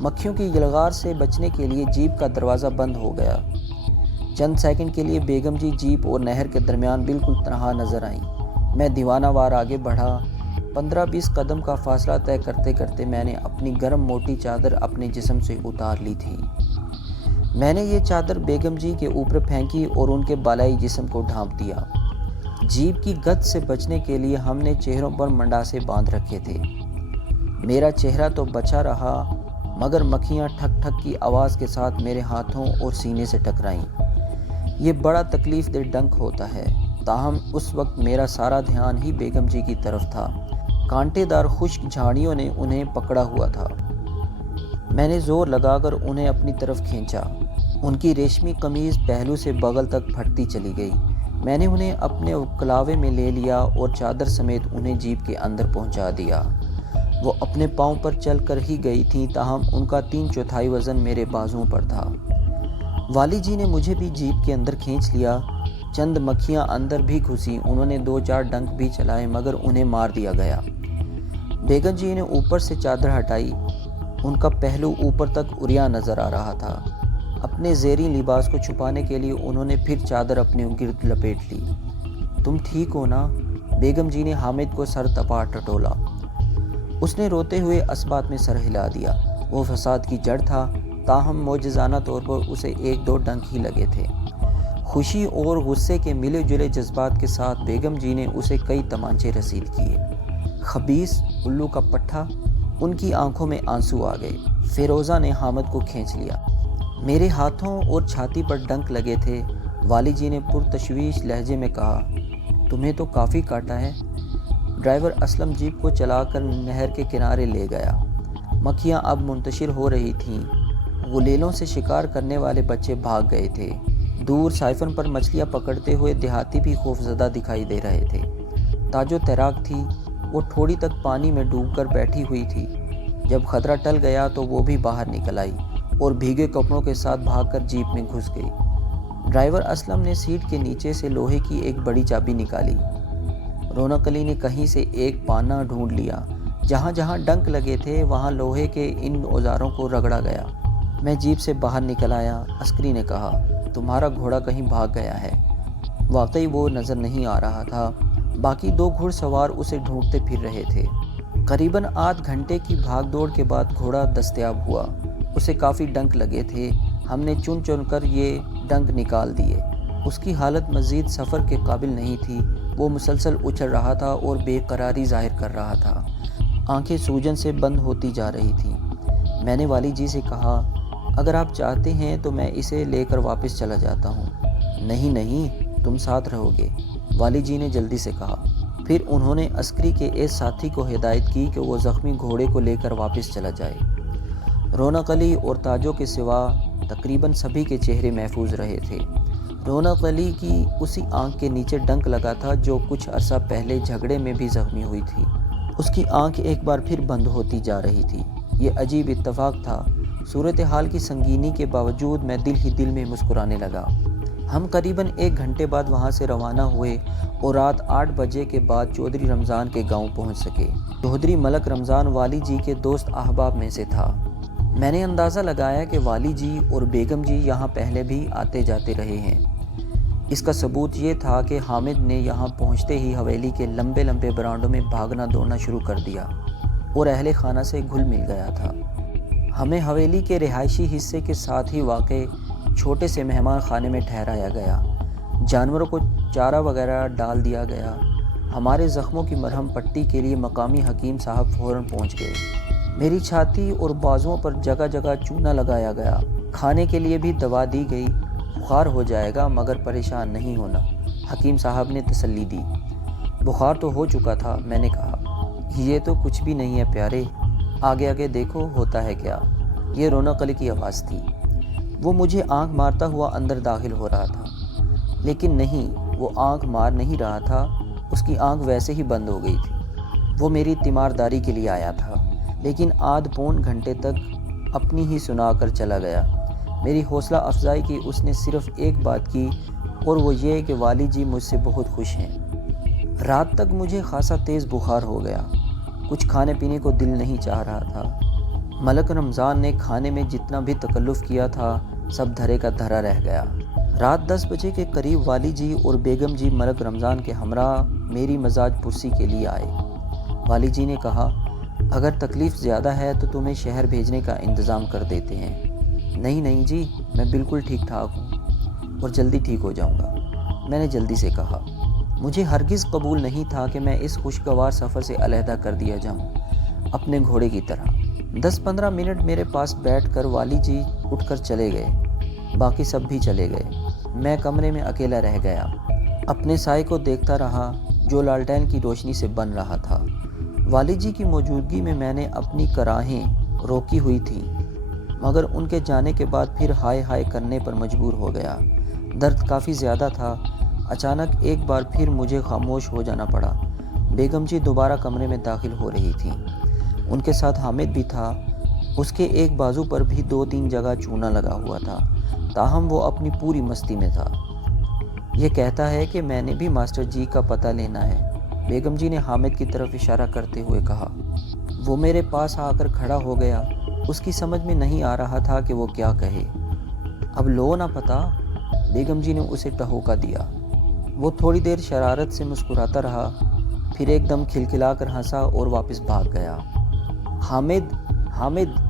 مکھیوں کی یلغار سے بچنے کے لیے جیپ کا دروازہ بند ہو گیا۔ چند سیکنڈ کے لیے بیگم جی جیپ اور نہر کے درمیان بالکل تنہا نظر آئیں۔ میں دیوانہ وار آگے بڑھا۔ 15-20 قدم کا فاصلہ طے کرتے کرتے میں نے اپنی گرم موٹی چادر اپنے جسم سے اتار لی تھی۔ میں نے یہ چادر بیگم جی کے اوپر پھینکی اور ان کے بالائی جسم کو ڈھانپ دیا۔ جیپ کی گد سے بچنے کے لیے ہم نے چہروں پر منڈاسے باندھ رکھے تھے۔ میرا چہرہ تو بچا رہا مگر مکھیاں ٹھک ٹھک کی آواز کے ساتھ میرے ہاتھوں اور سینے سے ٹکرائیں۔ یہ بڑا تکلیف دہ ڈنک ہوتا ہے، تاہم اس وقت میرا سارا دھیان ہی بیگم جی کی طرف تھا۔ کانٹے دار خشک جھاڑیوں نے انہیں پکڑا ہوا تھا۔ میں نے زور لگا کر انہیں اپنی طرف کھینچا۔ ان کی ریشمی قمیض پہلو سے بغل تک پھٹتی چلی گئی۔ میں نے انہیں اپنے کلاوے میں لے لیا اور چادر سمیت انہیں جیپ کے اندر پہنچا دیا۔ وہ اپنے پاؤں پر چل کر ہی گئی تھیں، تاہم ان کا 3/4 وزن میرے بازوؤں پر تھا۔ والی جی نے مجھے بھی جیپ کے اندر کھینچ لیا۔ چند مکھیاں اندر بھی گھسیں، انہوں نے 2-4 ڈنک بھی چلائے مگر انہیں مار دیا گیا۔ بیگم جی نے اوپر سے چادر ہٹائی۔ ان کا پہلو اوپر تک عریاں نظر آ رہا تھا۔ اپنے زیریں لباس کو چھپانے کے لیے انہوں نے پھر چادر اپنے گرد لپیٹ لی۔ تم ٹھیک ہو نا؟ بیگم جی نے حامد کو سر تپا ٹٹولا۔ اس نے روتے ہوئے اثبات میں سر ہلا دیا۔ وہ فساد کی جڑ تھا، تاہم معجزانہ طور پر اسے 1-2 ڈنک ہی لگے تھے۔ خوشی اور غصے کے ملے جلے جذبات کے ساتھ بیگم جی نے اسے کئی تمانچے رسید کیے۔ خبیث الو کا پٹھا! ان کی آنکھوں میں آنسو آ گئے۔ فیروزہ نے حامد کو کھینچ لیا۔ میرے ہاتھوں اور چھاتی پر ڈنک لگے تھے۔ والی جی نے پرتشویش لہجے میں کہا، تمہیں تو کافی کاٹا ہے۔ ڈرائیور اسلم جیپ کو چلا کر نہر کے کنارے لے گیا۔ مکھیاں اب منتشر ہو رہی تھیں۔ غلیلوں سے شکار کرنے والے بچے بھاگ گئے تھے۔ دور سائفن پر مچھلیاں پکڑتے ہوئے دیہاتی بھی خوفزدہ دکھائی دے رہے تھے۔ تاجو تیراک تھی، وہ تھوڑی تک پانی میں ڈوب کر بیٹھی ہوئی تھی۔ جب خطرہ ٹل گیا تو وہ بھی باہر نکل آئی اور بھیگے کپڑوں کے ساتھ بھاگ کر جیپ میں گھس گئی۔ ڈرائیور اسلم نے سیٹ کے نیچے سے لوہے کی ایک بڑی چابی نکالی۔ رونق علی نے کہیں سے ایک پانا ڈھونڈ لیا۔ جہاں جہاں ڈنک لگے تھے وہاں لوہے کے ان اوزاروں کو رگڑا گیا۔ میں جیپ سے باہر نکل آیا۔ عسکری نے کہا، تمہارا گھوڑا کہیں بھاگ گیا ہے۔ واقعی وہ نظر نہیں آ رہا تھا۔ باقی 2 گھڑ سوار اسے ڈھونڈتے پھر رہے تھے۔ قریباً آدھ گھنٹے کی بھاگ دوڑ کے بعد گھوڑا دستیاب ہوا۔ اسے کافی ڈنک لگے تھے۔ ہم نے چن چن کر یہ ڈنک نکال دیے۔ اس کی حالت مزید سفر کے قابل نہیں تھی۔ وہ مسلسل اچھل رہا تھا اور بے قراری ظاہر کر رہا تھا۔ آنکھیں سوجن سے بند ہوتی جا رہی تھیں۔ میں نے والی جی سے کہا، اگر آپ چاہتے ہیں تو میں اسے لے کر واپس چلا جاتا ہوں۔ نہیں نہیں، تم ساتھ رہو گے، والی جی نے جلدی سے کہا۔ پھر انہوں نے عسکری کے ایک ساتھی کو ہدایت کی کہ وہ زخمی گھوڑے کو لے کر واپس چلا جائے۔ رونق علی اور تاجوں کے سوا تقریباً سبھی کے چہرے محفوظ رہے تھے۔ رونق علی کی اسی آنکھ کے نیچے ڈنک لگا تھا جو کچھ عرصہ پہلے جھگڑے میں بھی زخمی ہوئی تھی۔ اس کی آنکھ ایک بار پھر بند ہوتی جا رہی تھی۔ یہ عجیب اتفاق تھا۔ صورتحال کی سنگینی کے باوجود میں دل ہی دل میں مسکرانے لگا۔ ہم قریباً 1 گھنٹے بعد وہاں سے روانہ ہوئے اور رات 8 بجے کے بعد چودھری رمضان کے گاؤں پہنچ سکے۔ چودھری ملک رمضان والی جی کے دوست احباب میں سے تھا۔ میں نے اندازہ لگایا کہ والی جی اور بیگم جی یہاں پہلے بھی آتے جاتے رہے ہیں۔ اس کا ثبوت یہ تھا کہ حامد نے یہاں پہنچتے ہی حویلی کے لمبے لمبے برانڈوں میں بھاگنا دوڑنا شروع کر دیا اور اہل خانہ سے گھل مل گیا تھا۔ ہمیں حویلی کے رہائشی حصے کے ساتھ ہی واقع چھوٹے سے مہمان خانے میں ٹھہرایا گیا۔ جانوروں کو چارہ وغیرہ ڈال دیا گیا۔ ہمارے زخموں کی مرہم پٹی کے لیے مقامی حکیم صاحب فوراً پہنچ گئے۔ میری چھاتی اور بازوؤں پر جگہ جگہ چونا لگایا گیا۔ کھانے کے لیے بھی دوا دی گئی۔ بخار ہو جائے گا مگر پریشان نہیں ہونا، حکیم صاحب نے تسلی دی۔ بخار تو ہو چکا تھا، میں نے کہا۔ یہ تو کچھ بھی نہیں ہے پیارے، آگے آگے دیکھو ہوتا ہے کیا۔ یہ رونق علی کی آواز تھی۔ وہ مجھے آنکھ مارتا ہوا اندر داخل ہو رہا تھا، لیکن نہیں، وہ آنکھ مار نہیں رہا تھا، اس کی آنکھ ویسے ہی بند ہو گئی تھی۔ وہ میری تیمارداری کے لیے آیا تھا، لیکن آدھ پون گھنٹے تک اپنی ہی سنا کر چلا گیا۔ میری حوصلہ افزائی کی اس نے صرف ایک بات کی، اور وہ یہ کہ والی جی مجھ سے بہت خوش ہیں۔ رات تک مجھے خاصا تیز بخار ہو گیا۔ کچھ کھانے پینے کو دل نہیں چاہ رہا تھا۔ ملک رمضان نے کھانے میں جتنا بھی تکلف کیا تھا سب دھرے کا دھرا رہ گیا۔ رات 10 بجے کے قریب والی جی اور بیگم جی ملک رمضان کے ہمراہ میری مزاج پرسی کے لیے آئے۔ والی جی نے کہا، اگر تکلیف زیادہ ہے تو تمہیں شہر بھیجنے کا انتظام کر دیتے ہیں۔ نہیں جی، میں بالکل ٹھیک ٹھاک ہوں اور جلدی ٹھیک ہو جاؤں گا، میں نے جلدی سے کہا۔ مجھے ہرگز قبول نہیں تھا کہ میں اس خوشگوار سفر سے علیحدہ کر دیا جاؤں، اپنے گھوڑے کی طرح۔ 10-15 منٹ میرے پاس بیٹھ کر والی جی اٹھ کر چلے گئے، باقی سب بھی چلے گئے۔ میں کمرے میں اکیلا رہ گیا، اپنے سائے کو دیکھتا رہا جو لالٹین کی روشنی سے بن رہا تھا۔ والی جی کی موجودگی میں نے اپنی کراہیں روکی ہوئی تھیں، مگر ان کے جانے کے بعد پھر ہائے ہائے کرنے پر مجبور ہو گیا۔ درد کافی زیادہ تھا۔ اچانک ایک بار پھر مجھے خاموش ہو جانا پڑا۔ بیگم جی دوبارہ کمرے میں داخل ہو رہی تھیں، ان کے ساتھ حامد بھی تھا۔ اس کے ایک بازو پر بھی 2-3 جگہ چونا لگا ہوا تھا، تاہم وہ اپنی پوری مستی میں تھا۔ یہ کہتا ہے کہ میں نے بھی ماسٹر جی کا پتہ لینا ہے، بیگم جی نے حامد کی طرف اشارہ کرتے ہوئے کہا۔ وہ میرے پاس آ کر کھڑا ہو گیا۔ اس کی سمجھ میں نہیں آ رہا تھا کہ وہ کیا کہے۔ اب لو نا پتہ، بیگم جی نے اسے ٹہوکا دیا۔ وہ تھوڑی دیر شرارت سے مسکراتا رہا، پھر ایک دم کھلکھلا کر ہنسا اور واپس بھاگ گیا۔ حامد، حامد،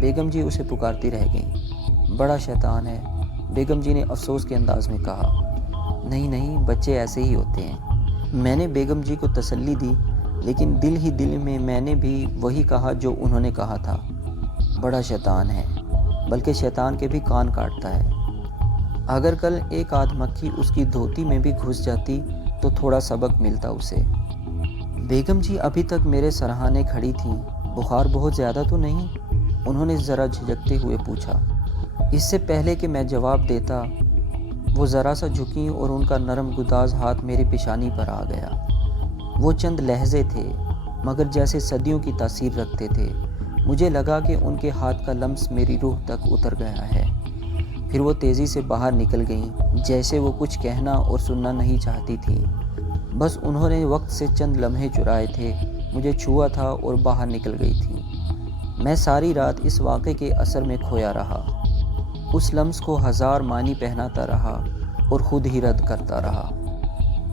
بیگم جی اسے پکارتی رہ گئیں۔ بڑا شیطان ہے، بیگم جی نے افسوس کے انداز میں کہا۔ نہیں، بچے ایسے ہی ہوتے ہیں، میں نے بیگم جی کو تسلی دی، لیکن دل ہی دل میں میں نے بھی وہی کہا جو انہوں نے کہا تھا۔ بڑا شیطان ہے، بلکہ شیطان کے بھی کان کاٹتا ہے۔ اگر کل ایک آدھ مکھی اس کی دھوتی میں بھی گھس جاتی تو تھوڑا سبق ملتا اسے۔ بیگم جی ابھی تک میرے سرہانے کھڑی تھیں۔ بخار بہت زیادہ تو نہیں؟ انہوں نے ذرا جھجکتے ہوئے پوچھا۔ اس سے پہلے کہ میں جواب دیتا، وہ ذرا سا جھکیں اور ان کا نرم گداز ہاتھ میری پیشانی پر آ گیا۔ وہ چند لہجے تھے، مگر جیسے صدیوں کی تاثیر رکھتے تھے۔ مجھے لگا کہ ان کے ہاتھ کا لمس میری روح تک اتر گیا ہے۔ پھر وہ تیزی سے باہر نکل گئیں، جیسے وہ کچھ کہنا اور سننا نہیں چاہتی تھیں۔ بس انہوں نے وقت سے چند لمحے چرائے تھے، مجھے چھوا تھا اور باہر نکل گئی تھیں۔ میں ساری رات اس واقعے کے اثر میں کھویا رہا، اس لمس کو ہزار معنی پہناتا رہا اور خود ہی رد کرتا رہا۔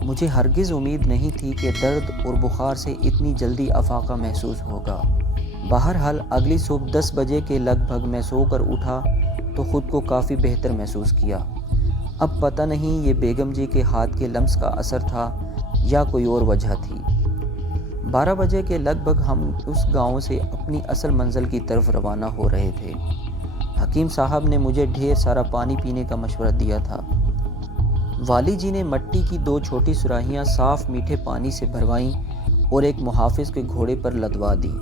مجھے ہرگز امید نہیں تھی کہ درد اور بخار سے اتنی جلدی افاقہ محسوس ہوگا۔ بہرحال اگلی صبح 10 بجے کے لگ بھگ میں سو کر اٹھا تو خود کو کافی بہتر محسوس کیا۔ اب پتہ نہیں یہ بیگم جی کے ہاتھ کے لمس کا اثر تھا یا کوئی اور وجہ تھی۔ 12 بجے کے لگ بھگ ہم اس گاؤں سے اپنی اصل منزل کی طرف روانہ ہو رہے تھے۔ حکیم صاحب نے مجھے ڈھیر سارا پانی پینے کا مشورہ دیا تھا۔ والی جی نے مٹی کی 2 چھوٹی سراہیاں صاف میٹھے پانی سے بھروائیں اور ایک محافظ کے گھوڑے پر لدوا دی۔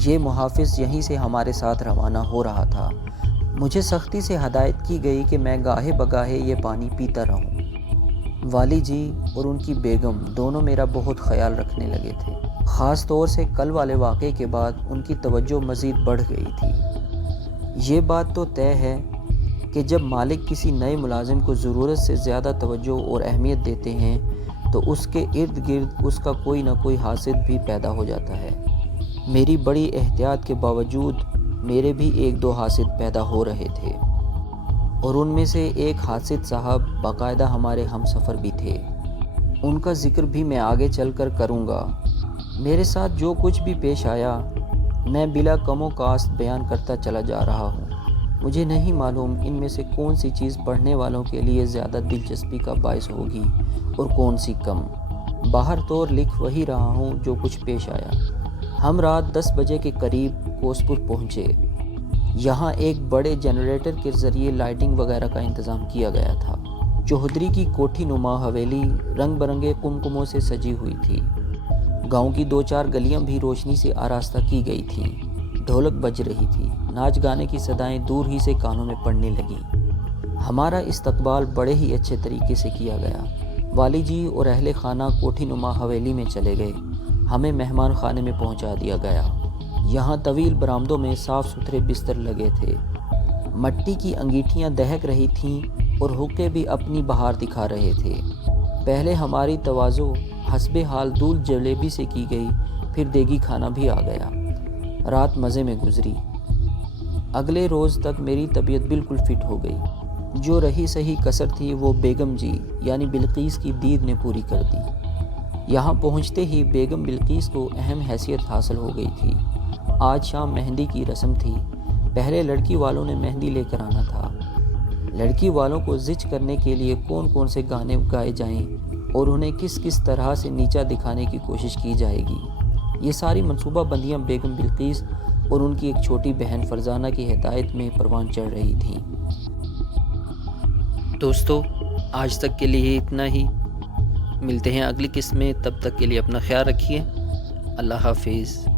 یہ محافظ یہیں سے ہمارے ساتھ روانہ ہو رہا تھا۔ مجھے سختی سے ہدایت کی گئی کہ میں گاہے بگاہے یہ پانی پیتا رہوں۔ والی جی اور ان کی بیگم دونوں میرا بہت خیال رکھنے لگے تھے۔ خاص طور سے کل والے واقعے کے بعد ان کی توجہ مزید بڑھ گئی تھی۔ یہ بات تو طے ہے کہ جب مالک کسی نئے ملازم کو ضرورت سے زیادہ توجہ اور اہمیت دیتے ہیں تو اس کے ارد گرد اس کا کوئی نہ کوئی حاسد بھی پیدا ہو جاتا ہے۔ میری بڑی احتیاط کے باوجود میرے بھی 1-2 حاسد پیدا ہو رہے تھے، اور ان میں سے ایک حاسد صاحب باقاعدہ ہمارے ہم سفر بھی تھے۔ ان کا ذکر بھی میں آگے چل کر کروں گا۔ میرے ساتھ جو کچھ بھی پیش آیا میں بلا کم و کاست بیان کرتا چلا جا رہا ہوں۔ مجھے نہیں معلوم ان میں سے کون سی چیز پڑھنے والوں کے لیے زیادہ دلچسپی کا باعث ہوگی اور کون سی کم۔ باہر طور لکھ وہی رہا ہوں جو کچھ پیش آیا۔ ہم رات 10 بجے کے قریب کوسپور پہنچے۔ یہاں ایک بڑے جنریٹر کے ذریعے لائٹنگ وغیرہ کا انتظام کیا گیا تھا۔ چودھری کی کوٹھی نما حویلی رنگ برنگے قمقموں سے سجی ہوئی تھی۔ گاؤں کی 2-4 گلیاں بھی روشنی سے آراستہ کی گئی تھیں۔ ڈھولک بج رہی تھی، ناچ گانے کی صدائیں دور ہی سے کانوں میں پڑنے لگیں۔ ہمارا استقبال بڑے ہی اچھے طریقے سے کیا گیا۔ والی جی اور اہل خانہ کوٹھی نما حویلی میں چلے گئے۔ ہمیں مہمان خانے میں پہنچا دیا گیا۔ یہاں طویل برآمدوں میں صاف ستھرے بستر لگے تھے۔ مٹی کی انگیٹھیاں دہک رہی تھیں اور حقے بھی اپنی بہار دکھا رہے تھے۔ پہلے ہماری تواضع حسب حال دودھ جلیبی سے کی گئی، پھر دیگی کھانا بھی آ گیا۔ رات مزے میں گزری۔ اگلے روز تک میری طبیعت بالکل فٹ ہو گئی۔ جو رہی صحیح کسر تھی وہ بیگم جی یعنی بلقیس کی دید نے پوری کر دی۔ یہاں پہنچتے ہی بیگم بلقیس کو اہم حیثیت حاصل ہو گئی تھی۔ آج شام مہندی کی رسم تھی۔ پہلے لڑکی والوں نے مہندی لے کر آنا تھا۔ لڑکی والوں کو زچ کرنے کے لیے کون کون سے گانے گائے جائیں اور انہیں کس کس طرح سے نیچا دکھانے کی کوشش کی جائے گی، یہ ساری منصوبہ بندیاں بیگم بلقیس اور ان کی ایک چھوٹی بہن فرزانہ کی ہدایت میں پروان چڑھ رہی تھیں۔ دوستو، آج تک کے لیے اتنا ہی۔ ملتے ہیں اگلی قسط میں، تب تک کے لیے اپنا خیال رکھیے۔ اللہ حافظ۔